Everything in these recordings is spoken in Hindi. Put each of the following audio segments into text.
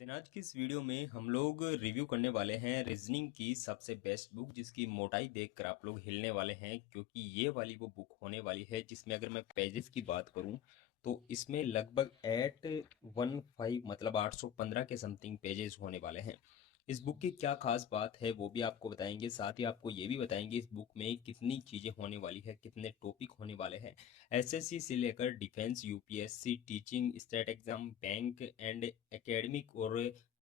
दिन आज की इस वीडियो में हम लोग रिव्यू करने वाले हैं रीजनिंग की सबसे बेस्ट बुक जिसकी मोटाई देखकर आप लोग हिलने वाले हैं क्योंकि ये वाली वो बुक होने वाली है जिसमें अगर मैं पेजेस की बात करूं तो इसमें लगभग 815 मतलब 815 के समथिंग पेजेस होने वाले हैं। इस बुक की क्या खास बात है वो भी आपको बताएंगे, साथ ही आपको ये भी बताएंगे इस बुक में कितनी चीज़ें होने वाली है, कितने टॉपिक होने वाले हैं। एसएससी से लेकर defence, UPSC, teaching, state exam, bank and academic और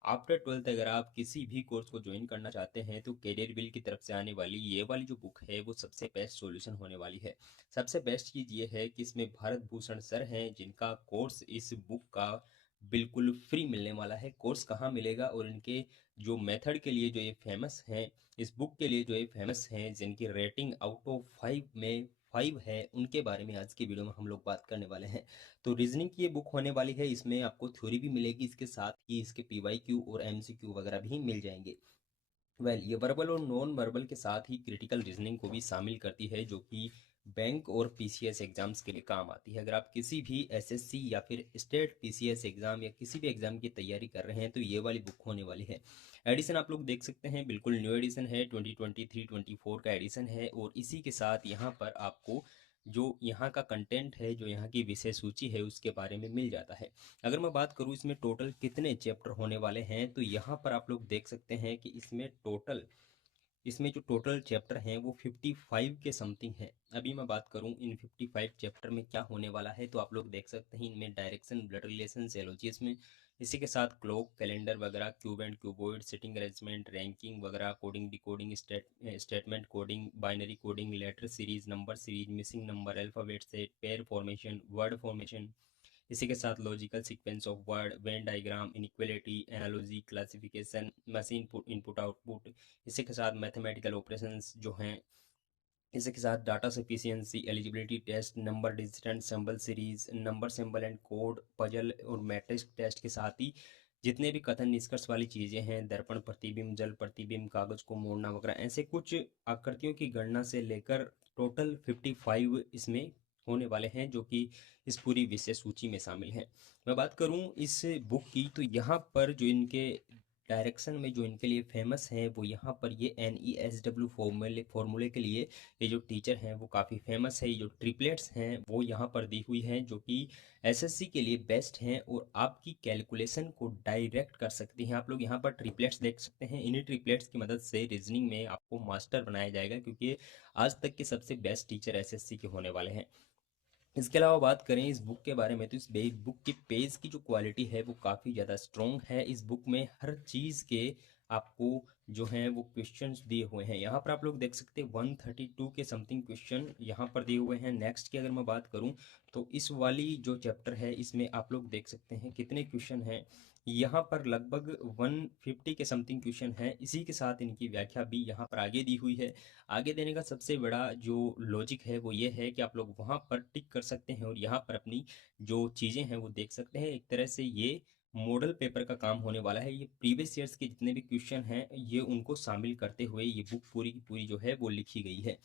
आफ्टर ट्वेल्थ अगर आप किसी भी कोर्स को ज्वाइन करना चाहते हैं तो कैरियर बिल की तरफ से आने वाली ये वाली जो बुक है वो सबसे बेस्ट सॉल्यूशन होने वाली है। सबसे बेस्ट चीज़ ये है कि इसमें भारत भूषण सर हैं जिनका कोर्स इस बुक का बिल्कुल फ्री मिलने वाला है। कोर्स कहाँ मिलेगा और इनके जो मेथड के लिए जो ये फेमस हैं, इस बुक के लिए जो ये फेमस हैं, जिनकी रेटिंग आउट ऑफ 5 में 5 है, उनके बारे में आज की वीडियो में हम लोग बात करने वाले हैं। तो रीजनिंग की ये बुक होने वाली है, इसमें आपको थ्योरी भी मिलेगी, इसके साथ ही इसके पीवाईक्यू और एमसीक्यू वगैरह भी मिल जाएंगे। ये वर्बल और नॉन वर्बल के साथ ही क्रिटिकल रीजनिंग को भी शामिल करती है जो कि बैंक और पीसीएस एग्जाम्स के लिए काम आती है। अगर आप किसी भी एसएससी या फिर स्टेट पीसीएस एग्जाम या किसी भी एग्जाम की तैयारी कर रहे हैं तो ये वाली बुक होने वाली है। एडिशन आप लोग देख सकते हैं, बिल्कुल न्यू एडिशन है, 2023-24 का एडिशन है और इसी के साथ यहाँ पर आपको जो यहाँ का कंटेंट है, जो यहाँ की विषय सूची है उसके बारे में मिल जाता है। अगर मैं बात करूँ इसमें टोटल कितने चैप्टर होने वाले हैं तो यहाँ पर आप लोग देख सकते हैं कि इसमें जो टोटल चैप्टर हैं वो 55 के समथिंग है। अभी मैं बात करूं इन 55 चैप्टर में क्या होने वाला है तो आप लोग देख सकते हैं इनमें डायरेक्शन, ब्लड रिलेशन, एलओजी इसमें, इसी के साथ क्लॉक, कैलेंडर वगैरह, cube and cuboid, sitting arrangement, ranking वगैरह, coding, decoding, statement coding, binary coding, letter series, number series, missing number, alphabet set, pair formation, word formation, इसी के साथ logical sequence of word, Venn diagram, inequality, analogy, classification, machine input output, इसी के साथ मैथमेटिकल ऑपरेशंस जो हैं, इसी के साथ data sufficiency, eligibility test, number डिजिटेंट, symbol series, number symbol and code, puzzle और मैट्रिक्स टेस्ट के साथ ही जितने भी कथन निष्कर्ष वाली चीज़ें हैं, दर्पण प्रतिबिंब, जल प्रतिबिंब, कागज को मोड़ना वगैरह, ऐसे कुछ आकृतियों की गणना से लेकर टोटल 55 इसमें होने वाले हैं जो कि इस पूरी विषय सूची में शामिल हैं। मैं बात करूं इस बुक की तो यहाँ पर जो इनके डायरेक्शन में जो इनके लिए फेमस हैं वो यहाँ पर ये NESW फॉर्मूले के लिए ये जो टीचर हैं वो काफ़ी फेमस है। ये जो ट्रिपलेट्स हैं वो यहाँ पर दी हुई हैं जो कि एसएससी के लिए बेस्ट हैं और आपकी कैलकुलेशन को डायरेक्ट कर सकती हैं। आप लोग यहाँ पर ट्रिपलेट्स देख सकते हैं, इन्हीं ट्रिपलेट्स की मदद से रीजनिंग में आपको मास्टर बनाया जाएगा क्योंकि आज तक के सबसे बेस्ट टीचर एसएससी के होने वाले हैं। इसके अलावा बात करें इस बुक के बारे में तो इस बुक की पेज की जो क्वालिटी है वो काफ़ी ज़्यादा स्ट्रॉन्ग है। इस बुक में हर चीज़ के आपको जो हैं वो क्वेश्चंस दिए हुए हैं। यहाँ पर आप लोग देख सकते हैं 132 के समथिंग क्वेश्चन यहाँ पर दिए हुए हैं। नेक्स्ट की अगर मैं बात करूँ तो इस वाली जो चैप्टर है इसमें आप लोग देख सकते हैं कितने क्वेश्चन हैं। यहाँ पर लगभग 150 के समथिंग क्वेश्चन हैं। इसी के साथ इनकी व्याख्या भी यहाँ पर आगे दी हुई है। आगे देने का सबसे बड़ा जो लॉजिक है वो ये है कि आप लोग वहाँ पर टिक कर सकते हैं और यहाँ पर अपनी जो चीज़ें हैं वो देख सकते हैं। एक तरह से ये मॉडल पेपर का काम होने वाला है। ये प्रीवियस ईयर्स के जितने भी क्वेश्चन हैं ये उनको शामिल करते हुए ये बुक पूरी की पूरी जो है वो लिखी गई है।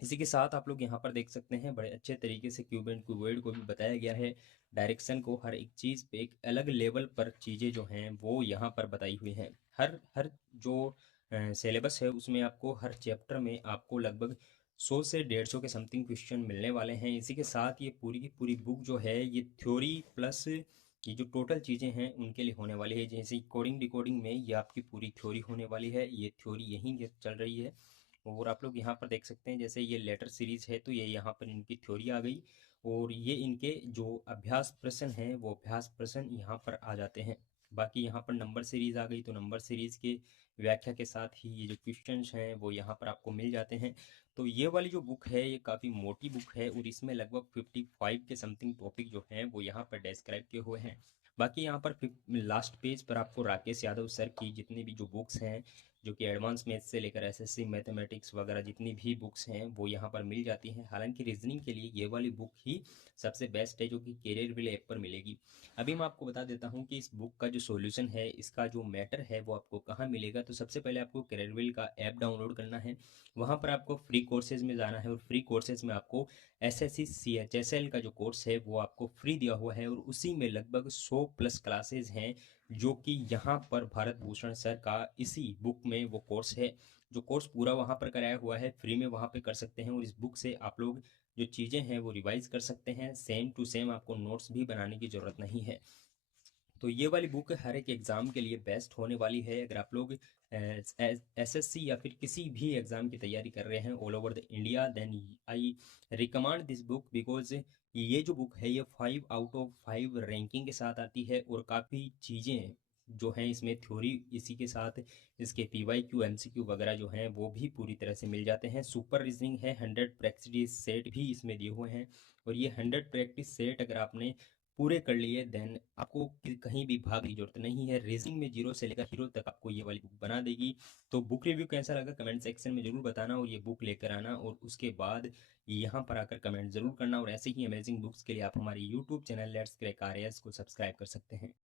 इसी के साथ आप लोग यहाँ पर देख सकते हैं बड़े अच्छे तरीके से क्यूब एंड क्यूबॉइड को भी बताया गया है। डायरेक्शन को हर एक चीज़ पे एक अलग लेवल पर चीज़ें जो हैं वो यहाँ पर बताई हुई हैं। हर हर जो सिलेबस है उसमें आपको हर चैप्टर में आपको लगभग 100 से 150 के समथिंग क्वेश्चन मिलने वाले हैं। इसी के साथ ये पूरी की पूरी बुक जो है ये थ्योरी प्लस ये जो टोटल चीज़ें हैं उनके लिए होने वाली है। जैसे कोडिंग डिकोडिंग में ये आपकी पूरी थ्योरी होने वाली है, ये थ्योरी यहीं चल रही है। और आप लोग यहाँ पर देख सकते हैं जैसे ये लेटर सीरीज है तो ये यहाँ पर इनकी थ्योरी आ गई और ये इनके जो अभ्यास प्रश्न हैं वो अभ्यास प्रश्न यहाँ पर आ जाते हैं। बाकी यहाँ पर नंबर सीरीज आ गई तो नंबर सीरीज के व्याख्या के साथ ही ये जो क्वेश्चंस हैं वो यहाँ पर आपको मिल जाते हैं। तो ये वाली जो बुक है ये काफ़ी मोटी बुक है और इसमें लगभग 55 के समथिंग टॉपिक जो हैं वो यहाँ पर डिस्क्राइब किए हुए हैं। बाकी यहाँ पर लास्ट पेज पर आपको राकेश यादव सर की जितनी भी जो बुक्स हैं जो कि एडवांस मैथ्स से लेकर एसएससी मैथमेटिक्स वगैरह जितनी भी बुक्स हैं वो यहाँ पर मिल जाती हैं। हालांकि रीजनिंग के लिए ये वाली बुक ही सबसे बेस्ट है जो कि कैरियर विल ऐप पर मिलेगी। अभी मैं आपको बता देता हूँ कि इस बुक का जो सॉल्यूशन है, इसका जो मैटर है वो आपको कहाँ मिलेगा। तो सबसे पहले आपको कैरियर विल का ऐप डाउनलोड करना है, वहाँ पर आपको फ्री कोर्सेज में जाना है और फ्री कोर्सेज में आपको एसएससी CHSL का जो कोर्स है वो आपको फ्री दिया हुआ है और उसी में लगभग 100 प्लस क्लासेज हैं जो कि यहाँ पर भारत भूषण सर का इसी बुक में वो कोर्स है, जो कोर्स पूरा वहाँ पर कराया हुआ है, फ्री में वहाँ पे कर सकते हैं और इस बुक से आप लोग जो चीज़ें हैं वो रिवाइज कर सकते हैं, सेम टू सेम, आपको नोट्स भी बनाने की ज़रूरत नहीं है। तो ये वाली बुक हर एक एग्ज़ाम के लिए बेस्ट होने वाली है। अगर आप लोग एसएससी या फिर किसी भी एग्ज़ाम की तैयारी कर रहे हैं all over the India, then I recommend this book, because ये जो बुक है ये 5 आउट ऑफ 5 रैंकिंग के साथ आती है और काफ़ी चीज़ें जो हैं इसमें थ्योरी, इसी के साथ इसके पीवाईक्यू एमसीक्यू वगैरह जो हैं वो भी पूरी तरह से मिल जाते हैं। सुपर रीजनिंग है, 100 प्रैक्टिस सेट भी इसमें दिए हुए हैं और ये 100 प्रैक्टिस सेट अगर आपने पूरे कर लिए देन आपको कहीं भी भागने की जरूरत नहीं है। रीजनिंग में जीरो से लेकर हीरो तक आपको ये वाली बुक बना देगी। तो बुक रिव्यू कैसा लगा कमेंट सेक्शन में जरूर बताना और ये बुक लेकर आना और उसके बाद यहाँ पर आकर कमेंट जरूर करना। और ऐसे ही अमेजिंग बुक्स के लिए आप हमारे YouTube channel let's crack RAS को सब्सक्राइब कर सकते हैं।